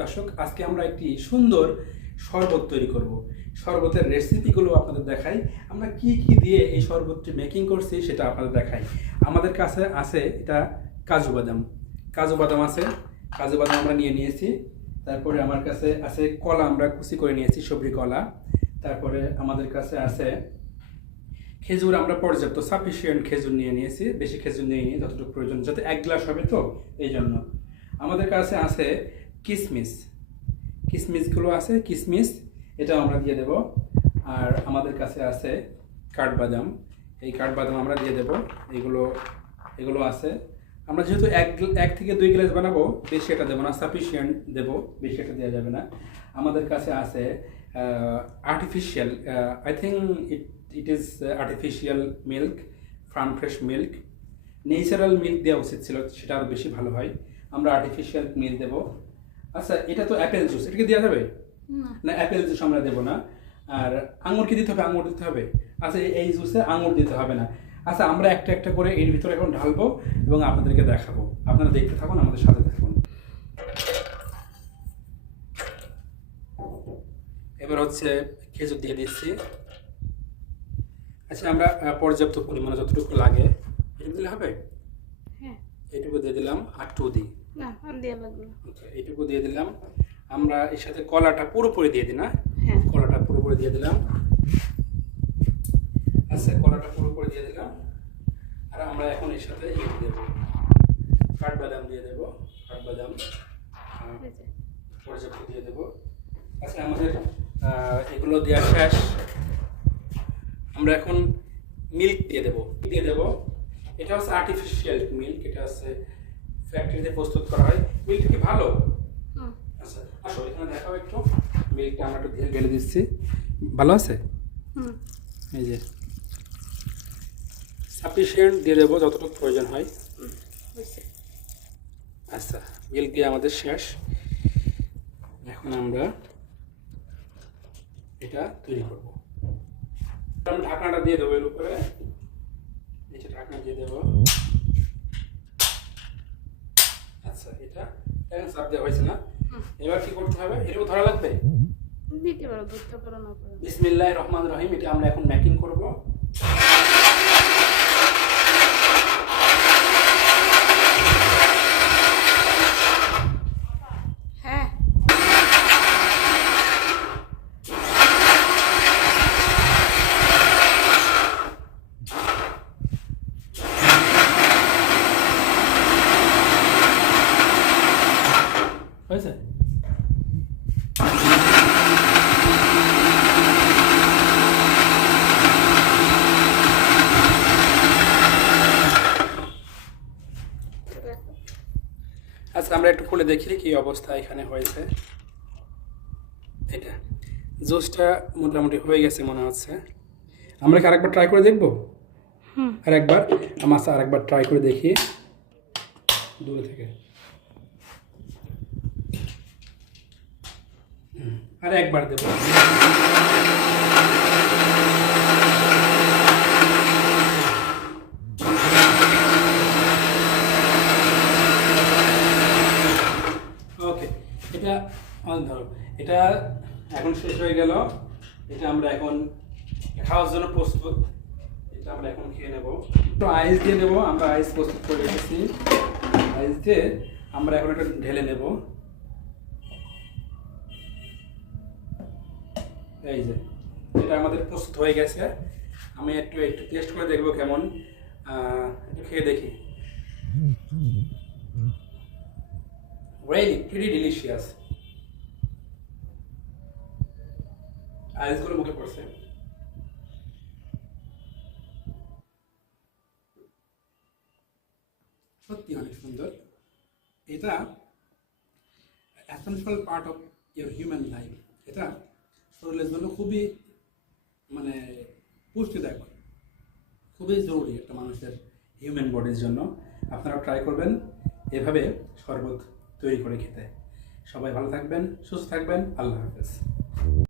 দর্শক, আজকে আমরা একটি সুন্দর শরবত তৈরি করব। শরবতের রেসিপিগুলো আপনাদের দেখাই, আমরা কি কি দিয়ে এই শরবতটি মেকিং করছি সেটা আপনাদের দেখাই। আমাদের কাছে আছে এটা কাজু বাদাম। কাজু বাদাম আছে, কাজু বাদাম আমরা নিয়ে নিয়েছি। তারপরে আমার কাছে আছে কলা, আমরা কুচি করে নিয়েছি, সবজি কলা। তারপরে আমাদের কাছে আছে খেজুর, আমরা পর্যাপ্ত সাফিসিয়েন্ট খেজুর নিয়ে নিয়েছি, বেশি খেজুর নিয়ে নিয়ে যতটুকু প্রয়োজন, যাতে 1 গ্লাস হবে তো এই জন্য। আমাদের কাছে আছে কিশমিশ, কিশমিশগুলো আছে, কিশমিশ এটাও আমরা দিয়ে দেব। আর আমাদের কাছে আছে কাঠবাদাম, এই কাঠবাদাম আমরা দিয়ে দেব। এগুলো আছে। আমরা যেহেতু এক থেকে 2 গ্লাস বানাবো, বেশি এটা দেবো না, সাফিসিয়েন্ট দেবো, বেশি এটা দেওয়া যাবে না। আমাদের কাছে আছে artificial, I think it is artificial milk, farm fresh milk. Natural milk দেওয়া উচিত ছিল, সেটা আরও বেশি ভালো হয়। আমরা আর্টিফিশিয়াল মিল্ক দেবো। আচ্ছা, এটা তো অ্যাপেল জুস, এটাকে দেওয়া যাবে না? অ্যাপেল জুস আমরা দেবো না। আর আঙুর কি দিতে হবে? আঙুর দিতে হবে। আচ্ছা, এই জুসে আঙুর দিতে হবে না। আচ্ছা, আমরা একটা একটা করে এর ভিতরে এখন ঢালবো এবং আপনাদেরকে দেখাবো। আপনারা দেখতে থাকুন, আমাদের সাথে থাকুন। এবার হচ্ছে খেজুর দিয়ে দিচ্ছি। আচ্ছা, আমরা পর্যাপ্ত পরিমাণে যতটুকু লাগে এটুকু দিলে হবে। হ্যাঁ, এইটুকু দিয়ে দিলাম, আর টু দিই না আর দেয়া লাগবে না। আচ্ছা, এইটুকু দিয়ে দিলাম। আমরা এর সাথে কলাটা পুরোপুরি দিয়ে দিই না? হ্যাঁ, কলাটা পুরোপুরি দিয়ে দিলাম। আচ্ছা, কলাটা পুরোপুরি দিয়ে দিলাম। আর আমরা এখন এর সাথে ইয়ে দেবো, কাঠবাদাম দিয়ে দেবো। কাঠবাদাম পর্যাপ্ত দিয়ে দেবো। আচ্ছা, আমাদের এগুলো দেওয়া শেষ। আমরা এখন মিল্ক দিয়ে দেবো। এটা হচ্ছে আর্টিফিশিয়াল মিল্ক, এটা হচ্ছে ফ্যাক্টরিতে প্রস্তুত করা হয়। মিল্কটা কি ভালো? আচ্ছা, আসো এখানে দেখাও একটু। মিল্কটা আমরা একটু ঢেলে দিচ্ছি। ভালো আছে? এই যে সাফিসিয়েন্ট দিয়ে দেবো, যতটুকু প্রয়োজন হয়। আচ্ছা, মিল্ক দিয়ে আমাদের শেষ। এখন আমরা এটা তৈরি করব। আমি ঢাকনাটা দিয়ে দেবো, এর উপরে নিচে ঢাকনা দিয়ে দেবো। আচ্ছা, এটা এখন চাপ দেওয়া হয়েছে না? এবার কি করতে হবে? এটাও ধরা লাগবে। বিসমিল্লাহির রহমানির রহিম। এটা আমরা এখন মেকিং করব। হ্যাঁ, হয়েছে? আচ্ছা, আমরা একটু খুলে দেখি কি অবস্থা এখানে হয়েছে। এটা জুসটা মোটামুটি হয়ে গেছে মনে হচ্ছে। আমরা কি আরেকবার ট্রাই করে দেখবো? আরেকবার মাছটা আরেকবার ট্রাই করে দেখি দূরে থেকে। আর একবার দেবো। ওকে, এটা ধরো, এটা এখন শেষ হয়ে গেল। এটা আমরা এখন খাওয়ার জন্য প্রস্তুত। এটা আমরা এখন খেয়ে নেব। একটু আইস দিয়ে নেব, আমরা আইস প্রস্তুত করে রেখেছি। আইস দিয়ে আমরা এখন এটা ঢেলে নেব। এই যে এটা আমাদের প্রস্তুত হয়ে গেছে। আমি একটু টেস্ট করে দেখবো কেমন, একটু খেয়ে দেখি। pretty delicious. আইসগুলো মুখে পড়ছে। সত্যি অনেক সুন্দর। এটা essential part of your human life. এটা শরীরের জন্য খুবই মানে পুষ্টিদায়ক, খুবই জরুরি একটা মানুষের হিউম্যান বডির জন্য। আপনারা ট্রাই করবেন এভাবে শরবত তৈরি করে খেতে। সবাই ভালো থাকবেন, সুস্থ থাকবেন। আল্লাহ হাফেজ।